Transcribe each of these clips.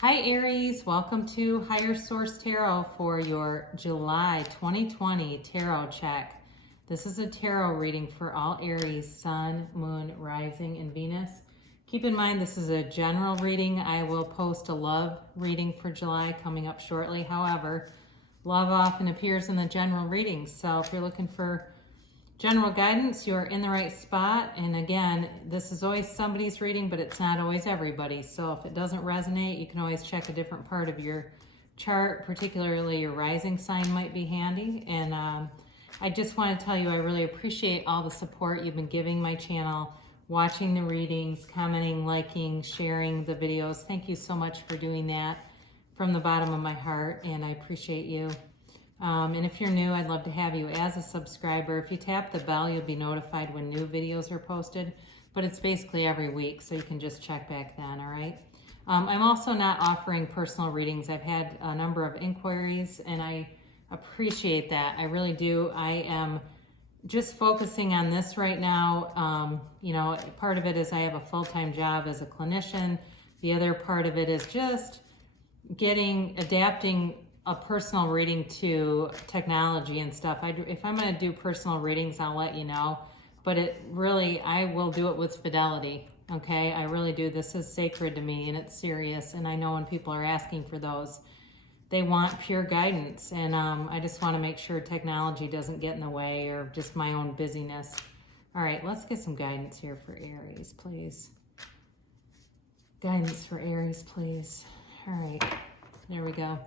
Hi Aries, welcome to Higher Source Tarot for your July 2020 tarot check. This is a tarot reading for all Aries, Sun, Moon, Rising, and Venus. Keep in mind this is a general reading. I will post a love reading for July coming up shortly. However, love often appears in the general readings. So if you're looking for general guidance, you're in the right spot. And again, this is always somebody's reading, but it's not always everybody. So if it doesn't resonate, you can always check a different part of your chart, particularly your rising sign might be handy. And I just want to tell you, I really appreciate all the support you've been giving my channel, watching the readings, commenting, liking, sharing the videos. Thank you so much for doing that from the bottom of my heart, and I appreciate you. And if you're new, I'd love to have you as a subscriber. If you tap the bell, you'll be notified when new videos are posted, but it's basically every week, so you can just check back then, all right? I'm also not offering personal readings. I've had a number of inquiries, and I appreciate that. I really do. I am just focusing on this right now. Part of it is I have a full-time job as a clinician. The other part of it is just adapting a personal reading to technology and stuff. If I'm going to do personal readings, I'll let you know. But I will do it with fidelity, okay? I really do. This is sacred to me, and it's serious. And I know when people are asking for those, they want pure guidance. And I just want to make sure technology doesn't get in the way or just my own busyness. All right, let's get some guidance here for Aries, please. Guidance for Aries, please. All right, there we go.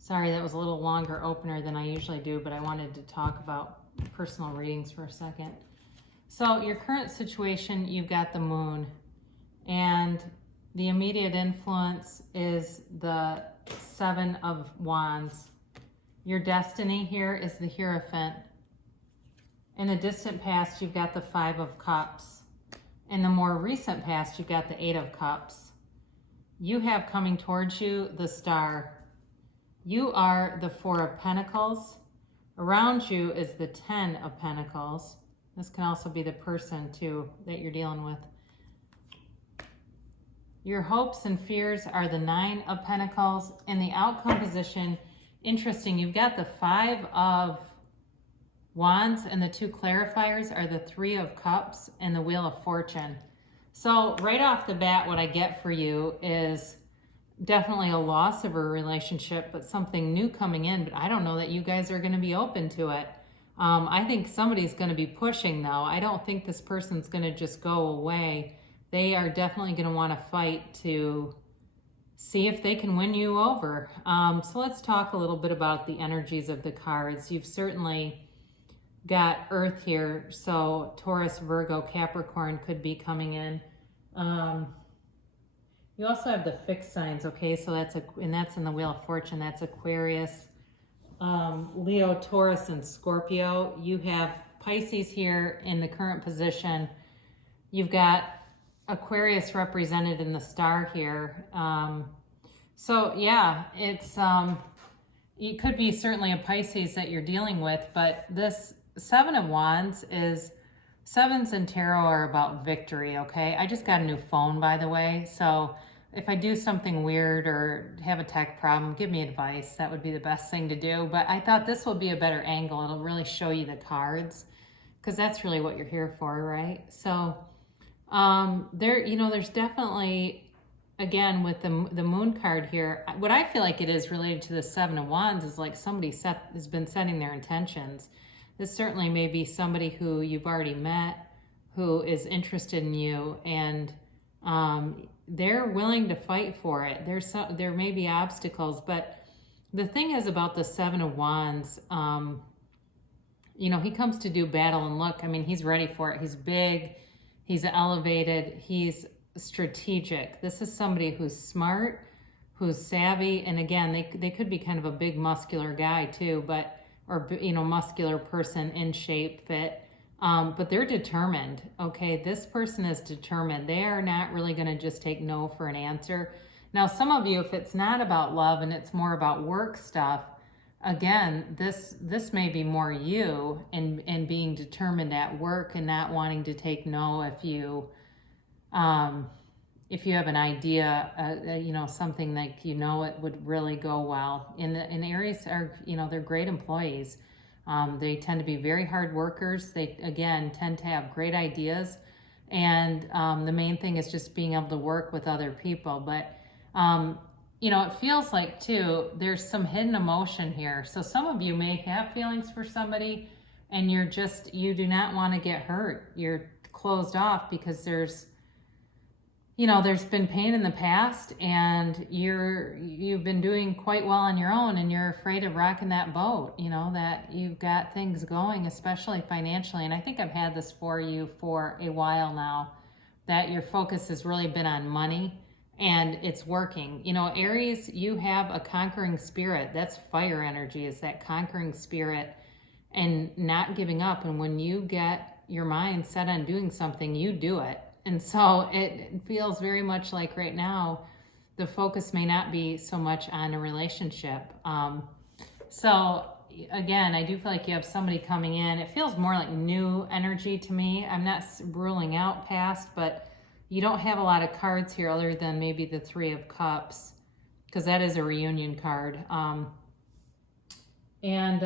Sorry, that was a little longer opener than I usually do, but I wanted to talk about personal readings for a second. So your current situation, you've got the moon, and the immediate influence is the Seven of Wands. Your destiny here is the Hierophant. In the distant past, you've got the Five of Cups. In the more recent past, you've got the Eight of Cups. You have coming towards you the Star. You are the Four of Pentacles. Around you is the Ten of Pentacles. This can also be the person, too, that you're dealing with. Your hopes and fears are the Nine of Pentacles. In the outcome position, interesting, you've got the Five of Wands, and the two clarifiers are the Three of Cups and the Wheel of Fortune. So right off the bat, what I get for you is definitely a loss of a relationship, but something new coming in. But I don't know that you guys are going to be open to it. I think somebody's going to be pushing, though. I don't think this person's going to just go away. They are definitely going to want to fight to see if they can win you over. So let's talk a little bit about the energies of the cards. You've certainly got Earth here, so Taurus, Virgo, Capricorn could be coming in. You also have the fixed signs, okay? So that's in the Wheel of Fortune. That's Aquarius, Leo, Taurus, and Scorpio. You have Pisces here in the current position. You've got Aquarius represented in the Star here. So yeah, it could be certainly a Pisces that you're dealing with, but this Seven of Wands is, sevens in tarot are about victory, okay? I just got a new phone, by the way, so if I do something weird or have a tech problem, give me advice. That would be the best thing to do. But I thought this will be a better angle. It'll really show you the cards, because that's really what you're here for, right? So there's definitely, again, with the moon card here, what I feel like it is related to the Seven of Wands is like somebody has been setting their intentions. This certainly may be somebody who you've already met, who is interested in you, and they're willing to fight for it. There may be obstacles, but the thing is about the Seven of Wands, he comes to do battle, and look, I mean, he's ready for it. He's big, he's elevated, he's strategic. This is somebody who's smart, who's savvy, and again, they could be kind of a big muscular guy too, or muscular person, in shape, fit. But they're determined, okay? This person is determined. They are not really going to just take no for an answer. Now, some of you, if it's not about love and it's more about work stuff, again, this may be more you in being determined at work and not wanting to take no if you if you have an idea, you know, something like, you know, it would really go well. And Aries are, you know, they're great employees. They tend to be very hard workers. They, again, tend to have great ideas. And the main thing is just being able to work with other people. But, you know, it feels like, too, there's some hidden emotion here. So some of you may have feelings for somebody, and you do not want to get hurt. You're closed off because there's been pain in the past, and you've been doing quite well on your own, and you're afraid of rocking that boat, you know, that you've got things going, especially financially. And I think I've had this for you for a while now, that your focus has really been on money, and it's working. You know, Aries, you have a conquering spirit. That's fire energy, is that conquering spirit and not giving up. And when you get your mind set on doing something, you do it. And so it feels very much like right now, the focus may not be so much on a relationship. So again, I do feel like you have somebody coming in. It feels more like new energy to me. I'm not ruling out past, but you don't have a lot of cards here other than maybe the Three of Cups, because that is a reunion card. Even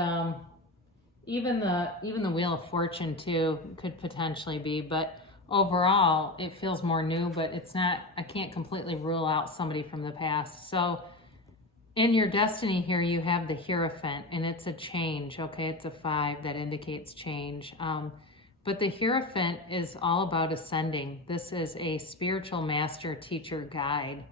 the Wheel of Fortune too could potentially be, but overall, it feels more new, but it's not, I can't completely rule out somebody from the past. So in your destiny here, you have the Hierophant, and it's a change, okay? It's a 5 that indicates change. But the Hierophant is all about ascending. This is a spiritual master, teacher, guide.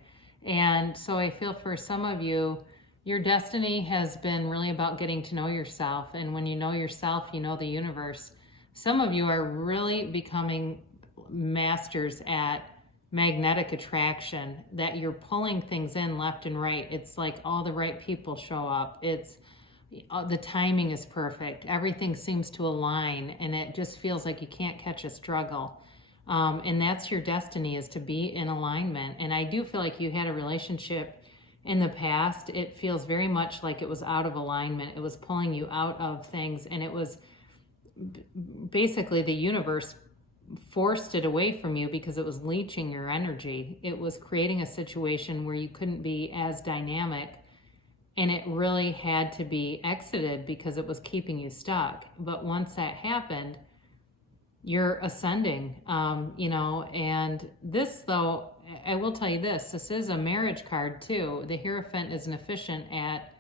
And so I feel for some of you, your destiny has been really about getting to know yourself. And when you know yourself, you know the universe. Some of you are really becoming masters at magnetic attraction, that you're pulling things in left and right. It's like all the right people show up. It's the timing is perfect. Everything seems to align, and it just feels like you can't catch a struggle. And that's your destiny, is to be in alignment. And I do feel like you had a relationship in the past. It feels very much like it was out of alignment. It was pulling you out of things, and it was basically the universe forced it away from you because it was leeching your energy. It was creating a situation where you couldn't be as dynamic, and it really had to be exited because it was keeping you stuck. But once that happened, you're ascending, you know. And this, though, I will tell you this is a marriage card too. The Hierophant is an efficient at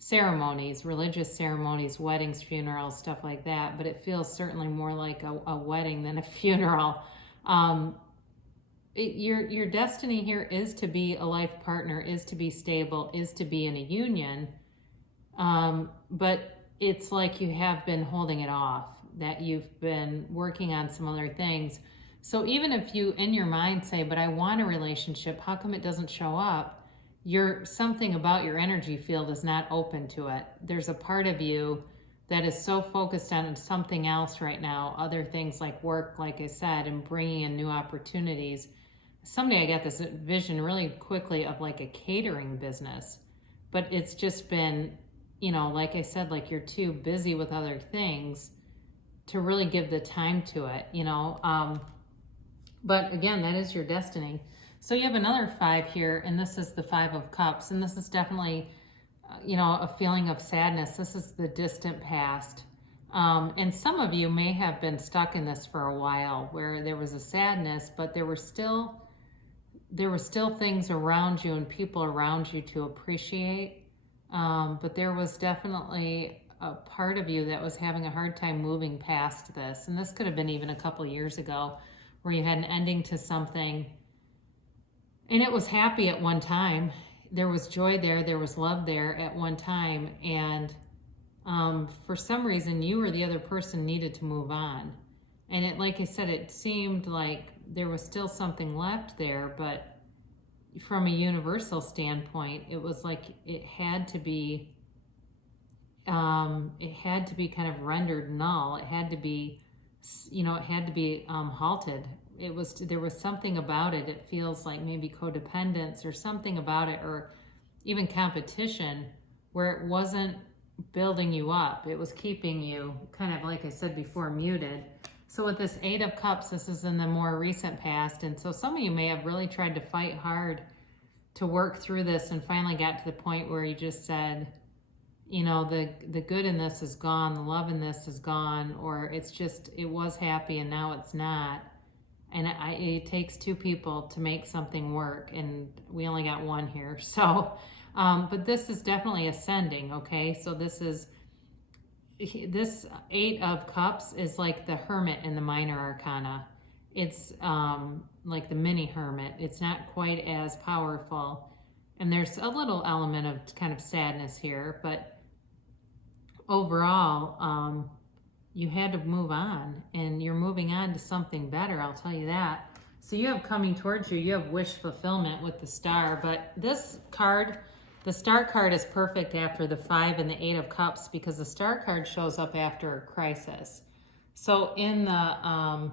ceremonies, religious ceremonies, weddings, funerals, stuff like that, but it feels certainly more like a wedding than a funeral. Your destiny here is to be a life partner, is to be stable, is to be in a union, but it's like you have been holding it off, that you've been working on some other things. So even if you in your mind say, but I want a relationship, how come it doesn't show up? Something about your energy field is not open to it. There's a part of you that is so focused on something else right now, other things like work, like I said, and bringing in new opportunities. Someday I got this vision really quickly of like a catering business, but it's just been, you know, like I said, like you're too busy with other things to really give the time to it, you know. But again, that is your destiny. So you have another 5 here, and this is the 5 of Cups, and this is definitely, you know, a feeling of sadness. This is the distant past. And some of you may have been stuck in this for a while, where there was a sadness, but there were still things around you and people around you to appreciate. But there was definitely a part of you that was having a hard time moving past this. And this could have been even a couple of years ago, where you had an ending to something, and it was happy at one time. There was joy there. There was love there at one time. And for some reason, you or the other person needed to move on. And it, like I said, it seemed like there was still something left there, but from a universal standpoint, it was like it had to be kind of rendered null. It had to be, you know, it had to be halted. There was something about it. It feels like maybe codependence or something about it, or even competition, where it wasn't building you up. It was keeping you kind of, like I said before, muted. So with this Eight of Cups, this is in the more recent past. And so some of you may have really tried to fight hard to work through this and finally got to the point where you just said, you know, the good in this is gone, the love in this is gone, or it's just, it was happy and now it's not. And it takes two people to make something work, and we only got one here. So, but this is definitely ascending, okay? So this Eight of Cups is like the Hermit in the Minor Arcana. It's like the mini Hermit. It's not quite as powerful. And there's a little element of kind of sadness here, but overall, you had to move on, and you're moving on to something better, I'll tell you that. So you have coming towards you, you have wish fulfillment with the Star, but this card, the Star card, is perfect after the Five and the Eight of Cups, because the Star card shows up after a crisis. So in the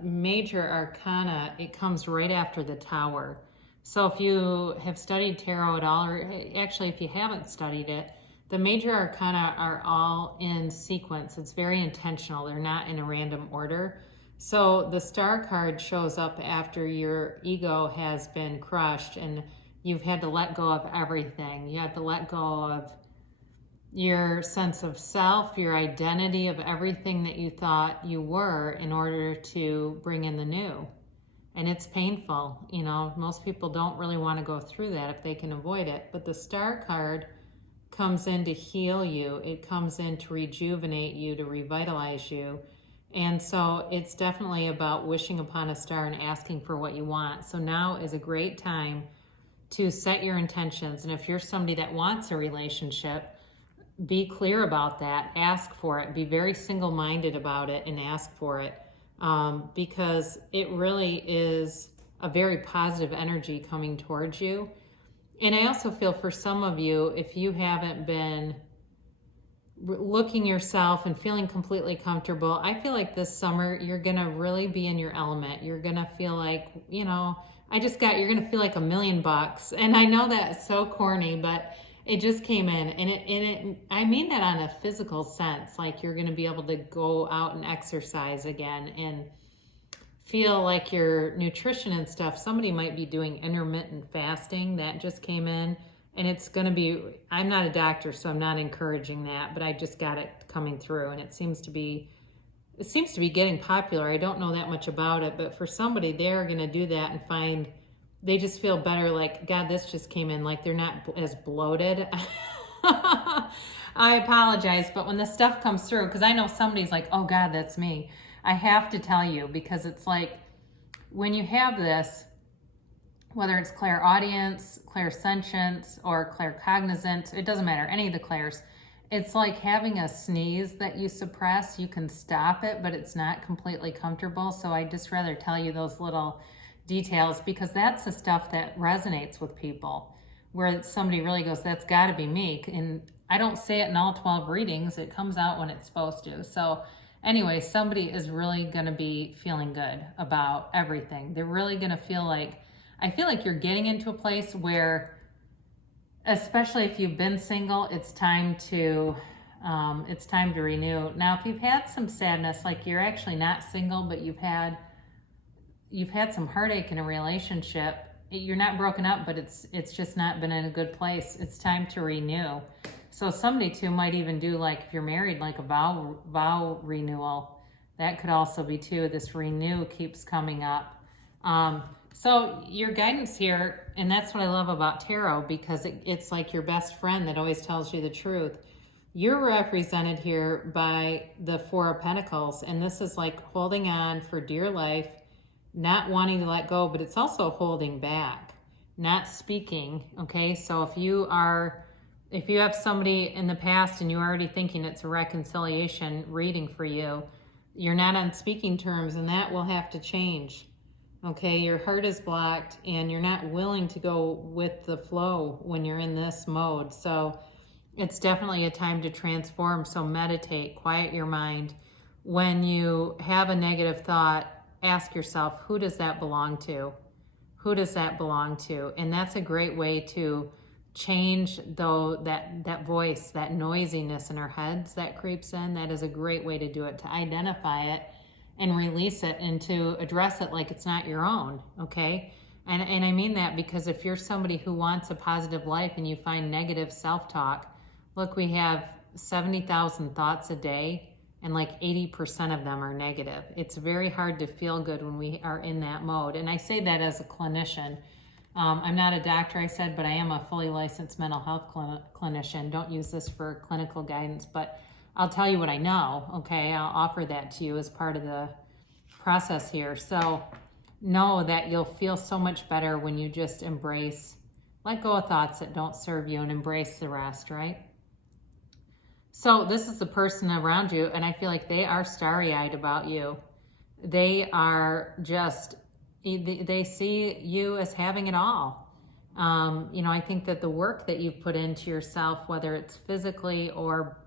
Major Arcana, it comes right after the Tower. So if you have studied tarot at all, or actually if you haven't studied it, the Major Arcana are all in sequence. It's very intentional. They're not in a random order. So the Star card shows up after your ego has been crushed and you've had to let go of everything. You had to let go of your sense of self, your identity, of everything that you thought you were in order to bring in the new. And it's painful. You know, most people don't really want to go through that if they can avoid it. But the Star card comes in to heal you. It comes in to rejuvenate you, to revitalize you. And so it's definitely about wishing upon a star and asking for what you want. So now is a great time to set your intentions. And if you're somebody that wants a relationship, be clear about that. Ask for it. Be very single-minded about it and ask for it. Because it really is a very positive energy coming towards you. And I also feel for some of you, if you haven't been looking yourself and feeling completely comfortable, I feel like this summer you're going to really be in your element. You're going to feel like, you know, you're going to feel like $1,000,000. And I know that's so corny, but it just came in. And I mean that on a physical sense, like you're going to be able to go out and exercise again and feel like your nutrition and stuff. Somebody might be doing intermittent fasting. That just came in, and it's going to be, I'm not a doctor, so I'm not encouraging that, but I just got it coming through, and it seems to be getting popular. I don't know that much about it, but for somebody, they're going to do that and find they just feel better. Like, God, this just came in, like they're not as bloated. I apologize, but when this stuff comes through, because I know somebody's like, oh God, that's me. I have to tell you, because it's like when you have this, whether it's clairaudience, clairsentience, or claircognizance, it doesn't matter, any of the clairs, it's like having a sneeze that you suppress. You can stop it, but it's not completely comfortable. So I just rather tell you those little details, because that's the stuff that resonates with people, where somebody really goes, that's got to be me. And I don't say it in all 12 readings. It comes out when it's supposed to. So anyway, somebody is really going to be feeling good about everything. They're really going to feel like, I feel like you're getting into a place where, especially if you've been single, it's time to renew. Now, if you've had some sadness, like you're actually not single, but you've had some heartache in a relationship, you're not broken up, but it's just not been in a good place. It's time to renew. So somebody too might even do, like if you're married, like a vow renewal. That could also be too. This renew keeps coming up. So your guidance here, and that's what I love about tarot, because it's like your best friend that always tells you the truth. You're represented here by the Four of Pentacles, and this is like holding on for dear life, not wanting to let go, but it's also holding back, not speaking, okay? So if you have somebody in the past and you're already thinking it's a reconciliation reading for you, you're not on speaking terms, and that will have to change, okay? Your heart is blocked, and you're not willing to go with the flow when you're in this mode. So it's definitely a time to transform. So meditate, quiet your mind. When you have a negative thought, ask yourself, who does that belong to? Who does that belong to? And that's a great way to change though that voice, that noisiness in our heads that creeps in, that is a great way to do it, to identify it and release it and to address it like it's not your own, okay? And I mean that because if you're somebody who wants a positive life and you find negative self-talk, look, we have 70,000 thoughts a day and like 80% of them are negative. It's very hard to feel good when we are in that mode. And I say that as a clinician. I'm not a doctor, I said, but I am a fully licensed mental health clinician. Don't use this for clinical guidance, but I'll tell you what I know, okay? I'll offer that to you as part of the process here. So know that you'll feel so much better when you just embrace, let go of thoughts that don't serve you and embrace the rest, right? So this is the person around you, and I feel like they are starry-eyed about you. They are just, they see you as having it all. You know, I think that the work that you've put into yourself, whether it's physically or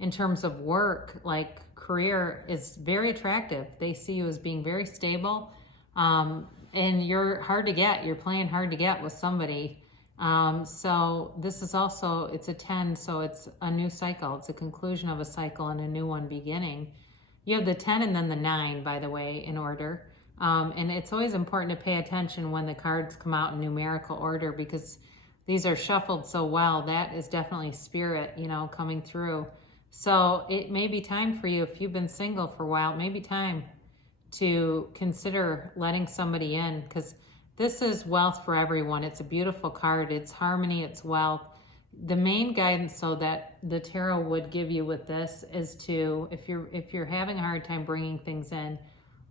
in terms of work, like career, is very attractive. They see you as being very stable, and you're hard to get. You're playing hard to get with somebody. So this is also, it's a 10, so it's a new cycle. It's a conclusion of a cycle and a new one beginning. You have the 10 and then the 9, by the way, in order. And it's always important to pay attention when the cards come out in numerical order, because these are shuffled so well. That is definitely spirit, you know, coming through. So it may be time for you, if you've been single for a while, it may be time to consider letting somebody in, because this is wealth for everyone. It's a beautiful card. It's harmony, it's wealth. The main guidance, so that the tarot would give you with this, is to, if you're having a hard time bringing things in,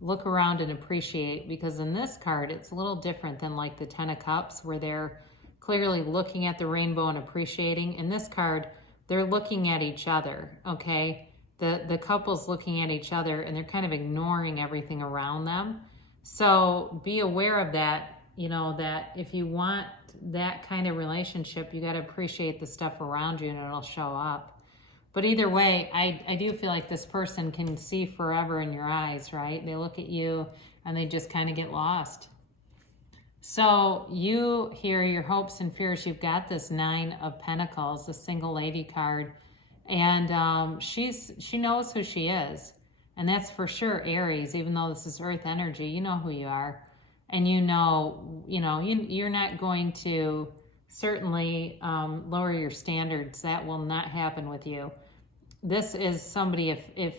look around and appreciate, because in this card, it's a little different than like the 10 of Cups, where they're clearly looking at the rainbow and appreciating. In this card, they're looking at each other, okay? The couple's looking at each other and they're kind of ignoring everything around them. So be aware of that, you know, that if you want that kind of relationship, you got to appreciate the stuff around you and it'll show up. But either way, I do feel like this person can see forever in your eyes, right? They look at you and they just kind of get lost. So you hear your hopes and fears. You've got this 9 of Pentacles, the single lady card. And she knows who she is. And that's for sure Aries, even though this is earth energy, you know who you are. And you're not going to certainly lower your standards. That will not happen with you. This is somebody, if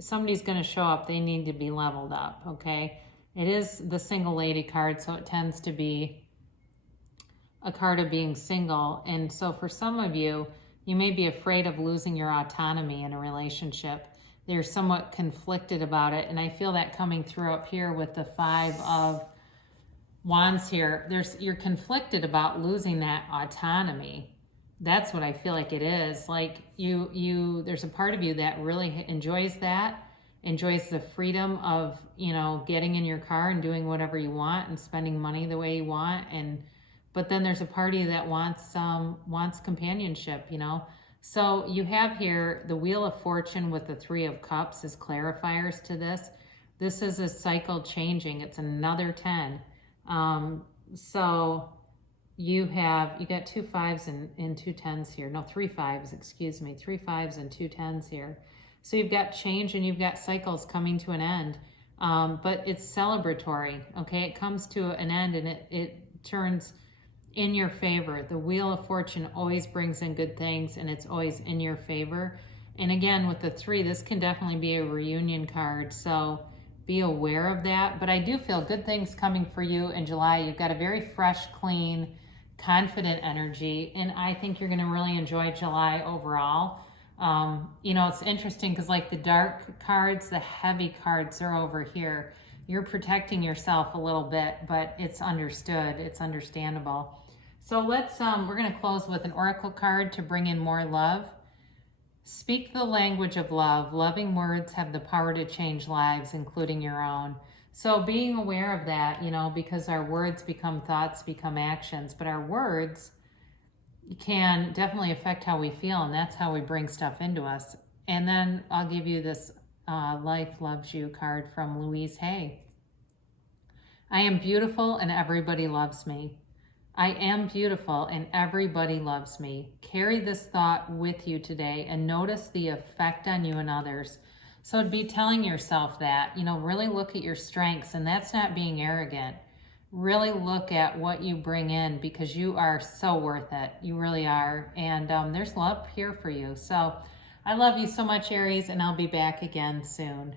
somebody's going to show up, they need to be leveled up, okay? It is the single lady card, so it tends to be a card of being single. And so for some of you, you may be afraid of losing your autonomy in a relationship. You're somewhat conflicted about it, and I feel that coming through up here with the 5 of Wands here. You're conflicted about losing that autonomy. That's what I feel like it is. Like there's a part of you that really enjoys that, enjoys the freedom of, you know, getting in your car and doing whatever you want and spending money the way you want. But then there's a party that wants companionship, you know. So you have here the Wheel of Fortune with the 3 of Cups as clarifiers to this. This is a cycle changing. It's another 10. So you got 2 5s and 2 10s here. No, 3 5s, excuse me. 3 5s and 2 10s here. So you've got change and you've got cycles coming to an end. But it's celebratory, okay? It comes to an end and it turns in your favor. The Wheel of Fortune always brings in good things, and it's always in your favor. And again, with the 3, this can definitely be a reunion card, so be aware of that. But I do feel good things coming for you in July. You've got a very fresh, clean, confident energy, and I think you're going to really enjoy July overall. You know, it's interesting because like the dark cards, the heavy cards are over here. You're protecting yourself a little bit, but it's understood. It's understandable. So we're going to close with an oracle card to bring in more love. Speak the language of love. Loving words have the power to change lives, including your own. So being aware of that, you know, because our words become thoughts, become actions, but our words can definitely affect how we feel, and that's how we bring stuff into us. And then I'll give you this Life Loves You card from Louise Hay. I am beautiful and everybody loves me. I am beautiful and everybody loves me. Carry this thought with you today and notice the effect on you and others. So it'd be telling yourself that, really look at your strengths, and that's not being arrogant. Really look at what you bring in, because you are so worth it. You really are. And there's love here for you. So I love you so much, Aries, and I'll be back again soon.